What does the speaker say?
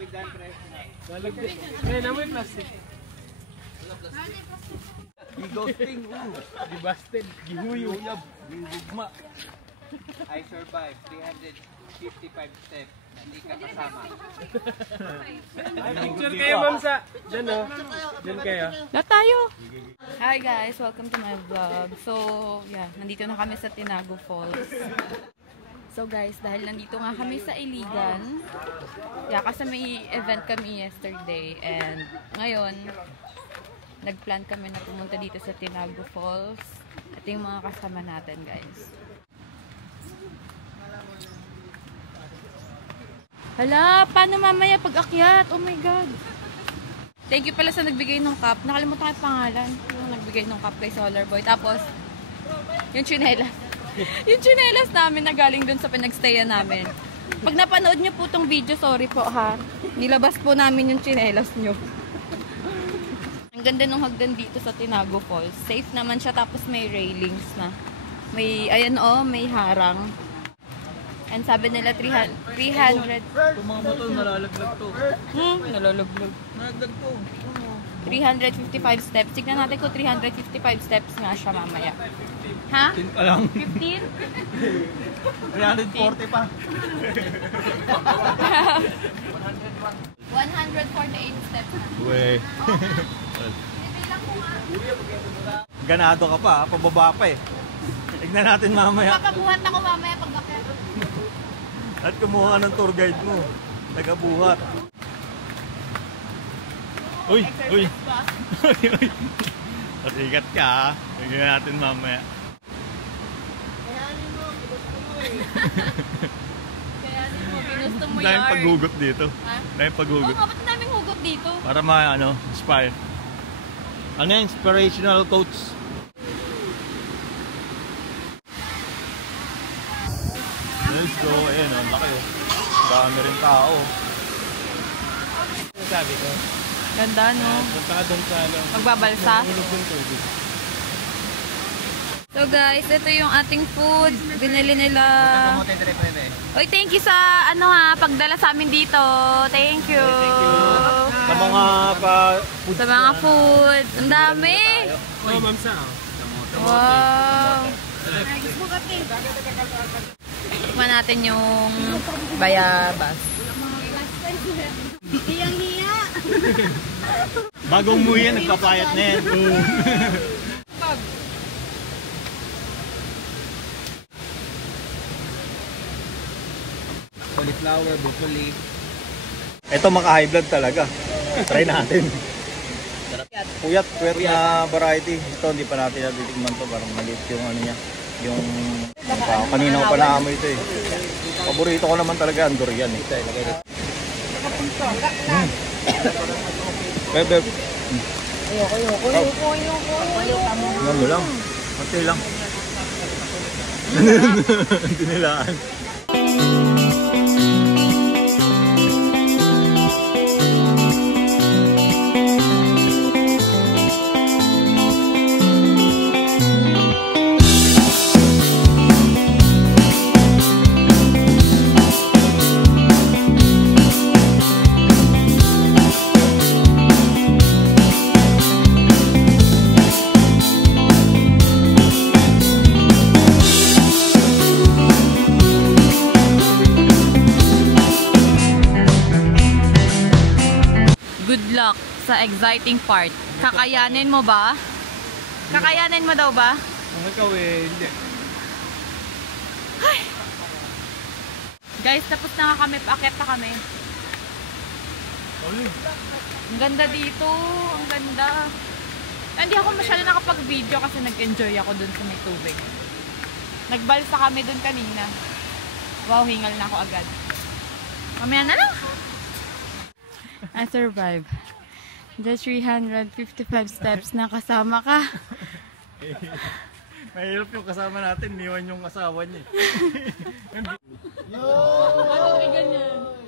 Ngayon naman yung plastic. Ghosting, Di-busted. gihuyo, gugma. I survived 355 steps. Hindi ka kasama. Picture kayo ma'am sa... Diyan o. Diyan kayo. Lahat tayo! Hi guys! Welcome to my vlog. So, yeah. Nandito na kami sa Tinago Falls. So guys, dahil nandito nga kami sa Iligan, yeah, kasi may event kami yesterday. And ngayon, nagplan kami na pumunta dito sa Tinago Falls. Ito yung mga kasama natin guys. Hala, paano mamaya pag-akyat? Oh my God! Thank you pala sa nagbigay ng cup. Nakalimutan ko yung pangalan. Yung nagbigay ng cup kay Solar Boy. Tapos, yung tsinelas. Yung tsinelas namin na galing dun sa pinagstayan namin. Pag napanood nyo po tong video, sorry po ha. Nilabas po namin yung tsinelas nyo. Ang ganda nung hagdan dito sa Tinago Falls. Safe naman siya, tapos may railings na. May, ayan o, may harang. And sabi nila 300. Kung mga motor, nalalaglag to. Nalalaglag. Nalaglag to. 355 steps. Tignan natin kung 355 steps nga siya mamaya. Ha? 10 pa lang. 15? 340 pa. 148 steps na. Uwe. Nibilang ko nga. Ganado ka pa, pababa pa eh. Tignan natin mamaya. Papabuhat ako mamaya pag-akyat. At kumuha ng tour guide mo. Nagabuhat. Uy! Uy! Uy! Uy! Pasikat ka ha. Tignan natin mamaya. Kayanin mo, ginusto mo Daming yard. paghugot dito. Ha? Daming paghugot. Oo nga, ba't daming hugot dito? Para inspire. Ano yan? Inspirational quotes. Let's go. Ayan, ang laki oh. Dami rin tao. Ano sabi ko? Ganda no? Punta ka doon sa ano. Magbabalsa? Hulog yung tubig. So guys, ito yung ating food. Binili nila. Oy, thank you sa pagdala sa amin dito. Thank you. Sa mga Sa mga food. Ang dami. Oh, ma'am sa. Wow. Tikman natin yung bayabas. Hiyang-hiya. bagong muya, nagpapayat na yan. Cauliflower, broccoli. Ito maka-high blood talaga. Try natin. Puyat na variety. Ito hindi pa natin natitikman to. Parang maliit yung ano niya. Yung kanina ko pa naamoy ito eh. Paborito ko naman talaga ang durian eh. Bebe. Ayoko. Ano lang. Pati lang. Dinilaan. Good luck sa exciting part. Kakayanin mo ba? Kakayanin mo daw ba? Ang ikaw eh, hindi. Ay. Guys, tapos na nga kami. Paakyat pa kami. Ang ganda dito. Ang ganda. Hindi ako masyado nakapag-video kasi nag-enjoy ako dun sa may tubig. Nagbalsa kami dun kanina. Wow, hingal na ako agad. Mamaya na lang. I survived. The 355 steps na kasama ka. Mahirap yung kasama natin, niwan yung asawa niya. Ano ganyan?